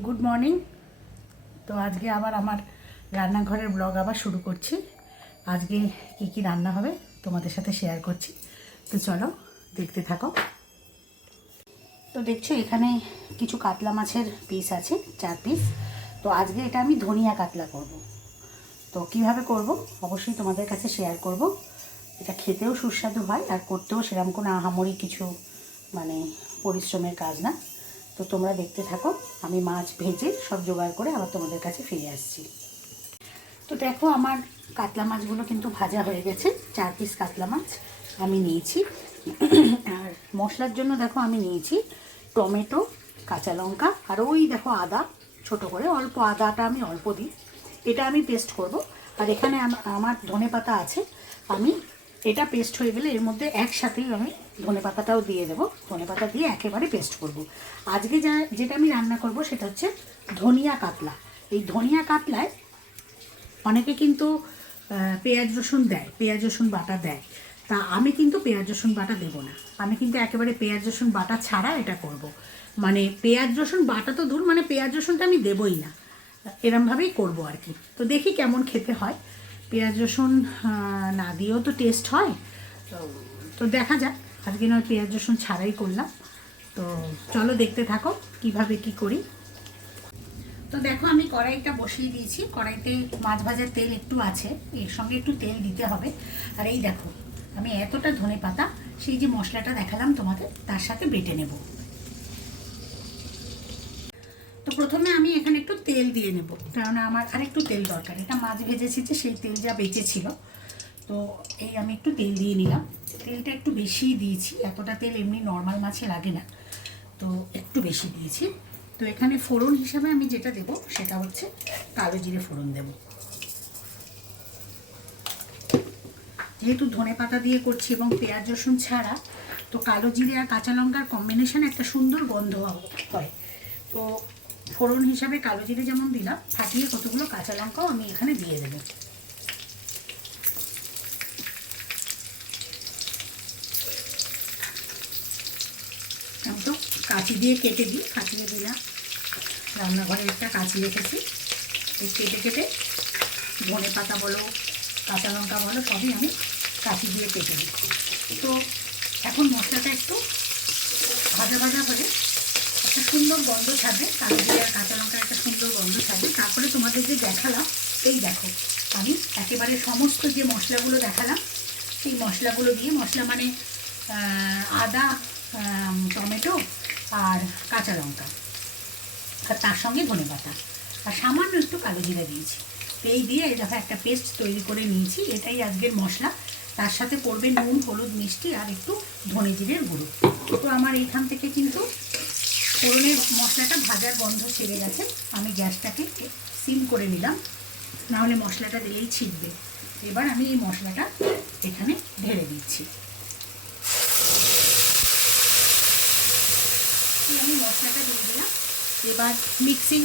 Good morning. তো আজকে আবার আমার রান্নাঘরের ব্লগ আবার শুরু করছি। আজকে কি কি রান্না হবে তোমাদের সাথে শেয়ার করছি, তো চলো দেখতে থাকো। তো দেখছো এখানে কিছু কাতলা মাছের পিস আছে, 4 পিস। তো আজকে এটা আমি ধনিয়া কাতলা করব। তো কিভাবে করব অবশ্যই তোমাদের কাছে শেয়ার করব। এটা খেতেও সুস্বাদু হয় আর করতেও সেরকম কোনো আহামরি কিছু মানে পরিশ্রমের কাজ না। তো তোমরা দেখতে থাকো, আমি মাছ ভেজে সব জোগাড় করে আবার তোমাদের কাছে ফিরে আসছি। তো দেখো আমার কাতলা মাছগুলো কিন্তু ভাজা হয়ে গেছে। 4 পিস কাতলা মাছ আমি নিয়েছি। আর মশলার জন্য দেখো আমি নিয়েছি টমেটো, কাঁচা লঙ্কা আর ওই দেখো আদা, ছোট করে অল্প আদাটা আমি অল্প দিই, এটা আমি পেস্ট করব। আর এখানে আমার ধনেপাতা আছে, আমি এটা পেস্ট হয়ে গেলে এর মধ্যে একসাথেই আমি ধনেপাতাটাও দিয়ে দেবো। ধনেপাতা দিয়ে একেবারে পেস্ট করব। আজকে যেটা আমি রান্না করব সেটা হচ্ছে ধনিয়া কাতলা। এই ধনিয়া কাতলায় অনেকে কিন্তু পেঁয়াজ রসুন দেয়, পেঁয়াজ রসুন বাটা দেয়। তা আমি কিন্তু পেঁয়াজ রসুন বাটা দেবো না, আমি কিন্তু একেবারে পেঁয়াজ রসুন বাটা ছাড়া এটা করব। মানে পেঁয়াজ রসুন বাটা তো দূর, মানে পেঁয়াজ রসুনটা আমি দেবই না, এরমভাবেই করব আর কি। তো দেখি কেমন খেতে হয়। পেঁয়াজ রসুন না দিয়েও তো টেস্ট হয়। তো দেখা যাক, আজকে নয় পেঁয়াজ রসুন ছাড়াই করলাম। তো চলো দেখতে থাকো কিভাবে কি করি। তো দেখো আমি কড়াইটা বসিয়ে দিয়েছি, কড়াইতে মাছ ভাজার তেল একটু আছে, এর সঙ্গে একটু তেল দিতে হবে। আর এই দেখো আমি এতটা ধনেপাতা সেই যে মশলাটা দেখালাম তোমাদের তার সাথে বেটে নেব। তো প্রথমে আমি এখানে একটু তেল দিয়ে নেব, কারণ আমার আর একটু তেল দরকার। এটা মাছ ভেজেছি যে সেই তেল যা বেঁচে ছিল, তো এই আমি একটু তেল দিয়ে নিলাম। তেলটা একটু বেশিই দিয়েছি, এতটা তেল এমনি নর্মাল মাছে লাগে না, তো একটু বেশি দিয়েছি। তো এখানে ফোড়ন হিসাবে আমি যেটা দেব সেটা হচ্ছে কালো জিরে ফোড়ন দেব। যেহেতু ধনে পাতা দিয়ে করছি এবং পেঁয়াজ রসুন ছাড়া, তো কালো জিরে আর কাঁচা লঙ্কার কম্বিনেশন একটা সুন্দর গন্ধ হয়। তো ফোড়ন হিসাবে কালো জিরে যেমন দিলাম, ফাটিয়ে কতগুলো কাঁচা লঙ্কাও আমি এখানে দিয়ে দেবো। আমি তো কাঁচি দিয়ে কেটে দিই, ফাটিয়ে দিলাম। রান্নাঘরে একটা কাঁচি রেখেছি, এই কেটে কেটে ধনে পাতা বলো কাঁচা লঙ্কা বলো সবই আমি কাঁচি দিয়ে কেটে দিই। তো এখন মশলাটা একটু ভাজা ভাজা হয়ে একটা সুন্দর গন্ধ ছাড়বে, কালো জিরে আর কাঁচা লঙ্কার একটা সুন্দর গন্ধ ছাড়বে। তারপরে তোমাদের যে দেখালাম, এই দেখো আমি একেবারে সমস্ত যে মশলাগুলো দেখালাম সেই মশলাগুলো দিয়ে, মশলা মানে আদা, টমেটো আর কাঁচা লঙ্কা, আর তার সঙ্গে ধনেপাতা আর সামান্য একটু কালো জিরা দিয়েছি। এই দিয়ে এই দেখো একটা পেস্ট তৈরি করে নিয়েছি, এটাই আজকের মশলা। তার সাথে পড়বে নুন, হলুদ, মিষ্টি আর একটু ধনে জিরের গুঁড়ো। তো আমার এইখান থেকে কিন্তু ফোড়নের মশলাটা ভাজার গন্ধ ছেড়ে গেছে, আমি গ্যাসটাকে সিম করে নিলাম, নাহলে মশলাটা দিলেই ছিটবে। এবার আমি এই মশলাটা এখানে ঢেলে দিচ্ছি। আমি মশলাটা দিয়ে দিলাম। এবার মিক্সিং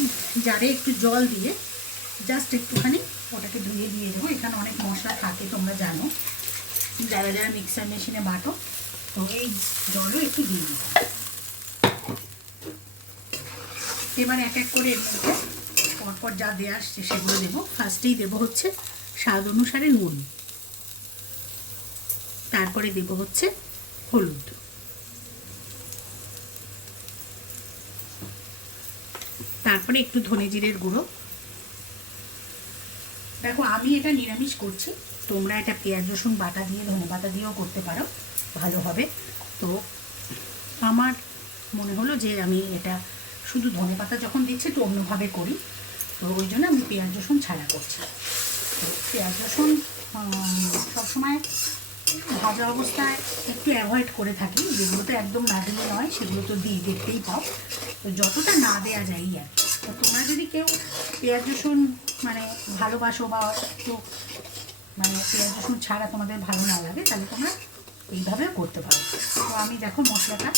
জারে একটু জল দিয়ে জাস্ট একটুখানি ওটাকে ধুয়ে দিয়ে দেবো। এখানে অনেক মশলা থাকে তোমরা জানো, যারা যারা মিক্সার মেশিনে বাটো, তো এই জলও একটু দিয়ে দিলাম। এবার এক এক করে এর মধ্যে পরপর যা দেওয়া আসছে সেগুলো দেবো। ফার্স্টেই দেবো হচ্ছে স্বাদ অনুসারে নুন, তারপরে দেবো হচ্ছে হলুদ, তারপরে একটু ধনে জিরের গুঁড়ো। দেখো আমি এটা নিরামিষ করছি, তোমরা এটা পেঁয়াজ রসুন বাটা দিয়ে ধনেপাতা দিয়েও করতে পারো, ভালো হবে। তো আমার মনে হলো যে আমি এটা শুধু ধনেপাতা যখন দিচ্ছি তো অন্যভাবে করি, তো ওই জন্য আমি পেঁয়াজ রসুন ছাড়া করছি। তো পেঁয়াজ রসুন সবসময় ভাজা অবস্থায় একটু অ্যাভয়েড করে থাকি, যেগুলো তো একদম না দিলে নয় সেগুলো তো দিই, দেখতেই পাও। তো যতটা না দেওয়া যায় আর। তো তোমরা যদি কেউ পেঁয়াজ রসুন মানে ভালোবাসো বা একটু মানে পেঁয়াজ রসুন ছাড়া তোমাদের ভালো না লাগে, তাহলে তোমরা এইভাবেও করতে পারো। তো আমি দেখো মশলাটা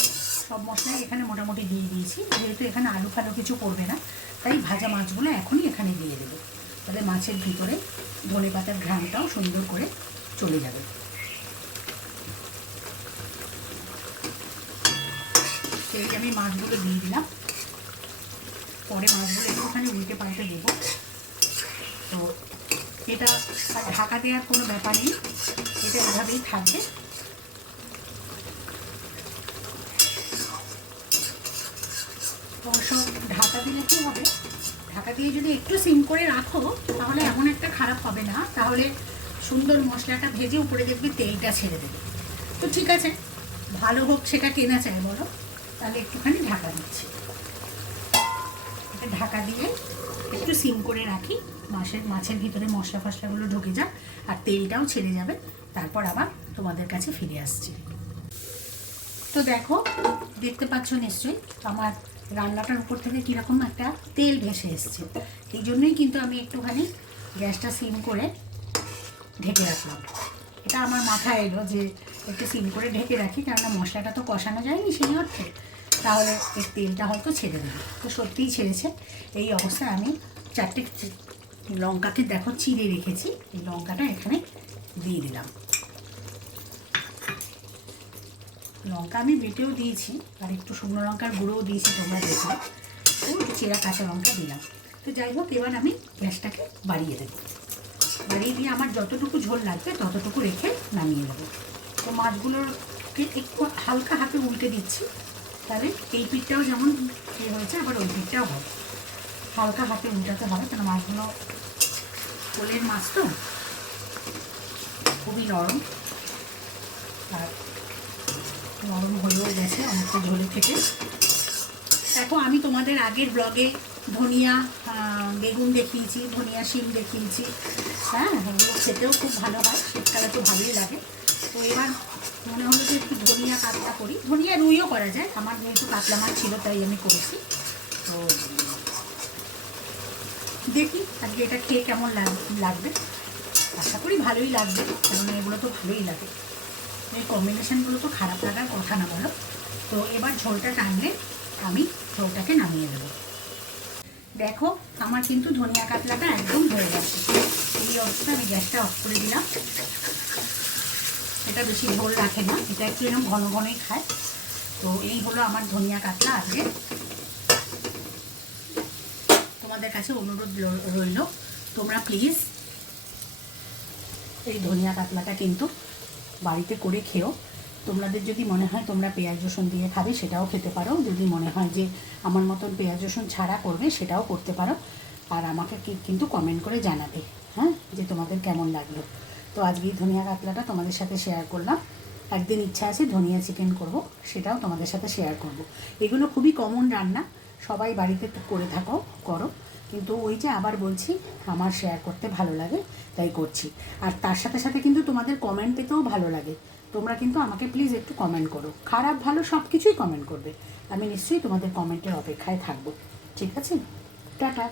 সব মশলাই এখানে মোটামুটি দিয়ে দিয়েছি, যেহেতু এখানে আলু ফালু কিছু পড়বে না, তাই ভাজা মাছগুলো এখনই এখানে দিয়ে দেবো। তাহলে মাছের ভিতরে ধনে পাতার ঘ্রাণটাও সুন্দর করে চলে যাবে। এই আমি মাছগুলো দিয়ে দিলাম। পরে মাছগুলো একটুখানি উল্টে পাল্টে দেবো। তো এটা ঢাকা দেওয়ার কোনো ব্যাপার নেই, এটা এভাবেই থাকবে। অবশ্য ঢাকা দিলে কী হবে, ঢাকা দিয়ে যদি একটু সিম করে রাখো তাহলে এমন একটা খারাপ হবে না, তাহলে সুন্দর মশলাটা ভেজে উপরে দেখবে তেলটা ছেড়ে দেবে। তো ঠিক আছে, ভালো হোক সেটা কেনা চাই বলো, তাহলে একটুখানি ঢাকা দিচ্ছি। ঢাকা দিয়ে একটু সিম করে রাখি, মাছের ভিতরে মশলা ফসলাগুলো ঢুকে যাক আর তেলটাও ছেড়ে যাবে, তারপর আবার তোমাদের কাছে ফিরে আসছি। তো দেখো, দেখতে পাচ্ছ নিশ্চয়ই আমার রান্নাটার উপর থেকে কীরকম একটা তেল ভেসে এসছে। এই জন্যই কিন্তু আমি একটুখানি গ্যাসটা সিম করে ঢেকে রাখলাম। এটা আমার মাথায় এলো যে একটু সিম করে ঢেকে রাখি, কেননা মশলাটা তো কষানো যায়নি সেই অর্থে, তাহলে এর তেলটা হয়তো ছেড়ে দেবে। তো সত্যিই ছেড়েছে। এই অবস্থায় আমি 4টে লঙ্কাকে দেখো চিড়ে রেখেছি, এই লঙ্কাটা এখানে দিয়ে দিলাম। লঙ্কা আমি বেটেও দিয়েছি, আর একটু শুকনো লঙ্কার গুঁড়োও দিয়েছি, তোমরা দেখো। তো চেরা কাঁচা লঙ্কা দিলাম। তো যাই হোক, এবার আমি গ্যাসটাকে বাড়িয়ে দেবো। বাড়িয়ে দিয়ে আমার যতটুকু ঝোল লাগবে ততটুকু রেখে নামিয়ে দেবো। তো মাছগুলোকে একটু হালকা হাতে উল্টে দিচ্ছি, তাহলে এই পিঠটাও যেমন হয়েছে আবার ওই পিঠটাও হবে। হালকা হাতে উল্টাতে হবে, কারণ মাছগুলো কোলের মাছ তো খুবই নরম, আর নরম হয়েও গেছে অনেকটা ঝোলের থেকে। দেখো, আমি তোমাদের আগের ব্লগে ধনিয়া বেগুন দেখিয়েছি, ধনিয়া শিম দেখিয়েছি। হ্যাঁ, ওগুলো খেতেও খুব ভালো হয়, শীতকালে তো ভালোই লাগে। তো এবার মনে হলো যে একটু ধনিয়া কাতলা করি, ধনিয়া রুইও করা যায়, আমার যেহেতু কাতলা মাছ ছিল তাই আমি করেছি। তো দেখি আজকে এটা খেয়ে কেমন লাগবে। আশা করি ভালোই লাগবে, কারণ এগুলো তো ভালোই লাগে, এই কম্বিনেশানগুলো তো খারাপ লাগার কথা না বলো। তো এবার ঝোলটা টানলে আমি ঝোলটাকে নামিয়ে দেবো। দেখো, আমার কিন্তু ধনিয়া কাতলাটা একদম হয়ে গেছে। এই অবস্থায় আমি গ্যাসটা অফ করে দিলাম। এটা বেশি ঝোল রাখে না, এটা একটু এরকম ঘন ঘনই খায়। তো এই হলো আমার ধনিয়া কাতলা আজকে। তোমাদের কাছে অনুরোধ রইল, তোমরা প্লিজ এই ধনিয়া কাতলাটা কিন্তু বাড়িতে করে খেও। তোমাদের যদি মনে হয় তোমরা পেঁয়াজ রসুন দিয়ে খাবে সেটাও খেতে পারো, যদি মনে হয় যে আমার মতন পেঁয়াজ রসুন ছাড়া করবে সেটাও করতে পারো। আর আমাকে কিন্তু কমেন্ট করে জানাবে, হ্যাঁ, যে তোমাদের কেমন লাগলো। তো আজকে এই ধনিয়া কাতলাটা তোমাদের সাথে শেয়ার করলাম। একদিন ইচ্ছা আছে ধনিয়া চিকেন করব, সেটাও তোমাদের সাথে শেয়ার করব। এগুলো খুবই কমন রান্না, সবাই বাড়িতে করে করো, কিন্তু ওই যে আবার বলছি, আমার শেয়ার করতে ভালো লাগে তাই করছি। আর তার সাথে সাথে কিন্তু তোমাদের কমেন্ট পেতেও ভালো লাগে। তোমরা কিন্তু আমাকে প্লিজ একটু কমেন্ট করো, খারাপ ভালো সব কিছুই কমেন্ট করবে। আমি নিশ্চয়ই তোমাদের কমেন্টের অপেক্ষায় থাকবো। ঠিক আছে, টাটা।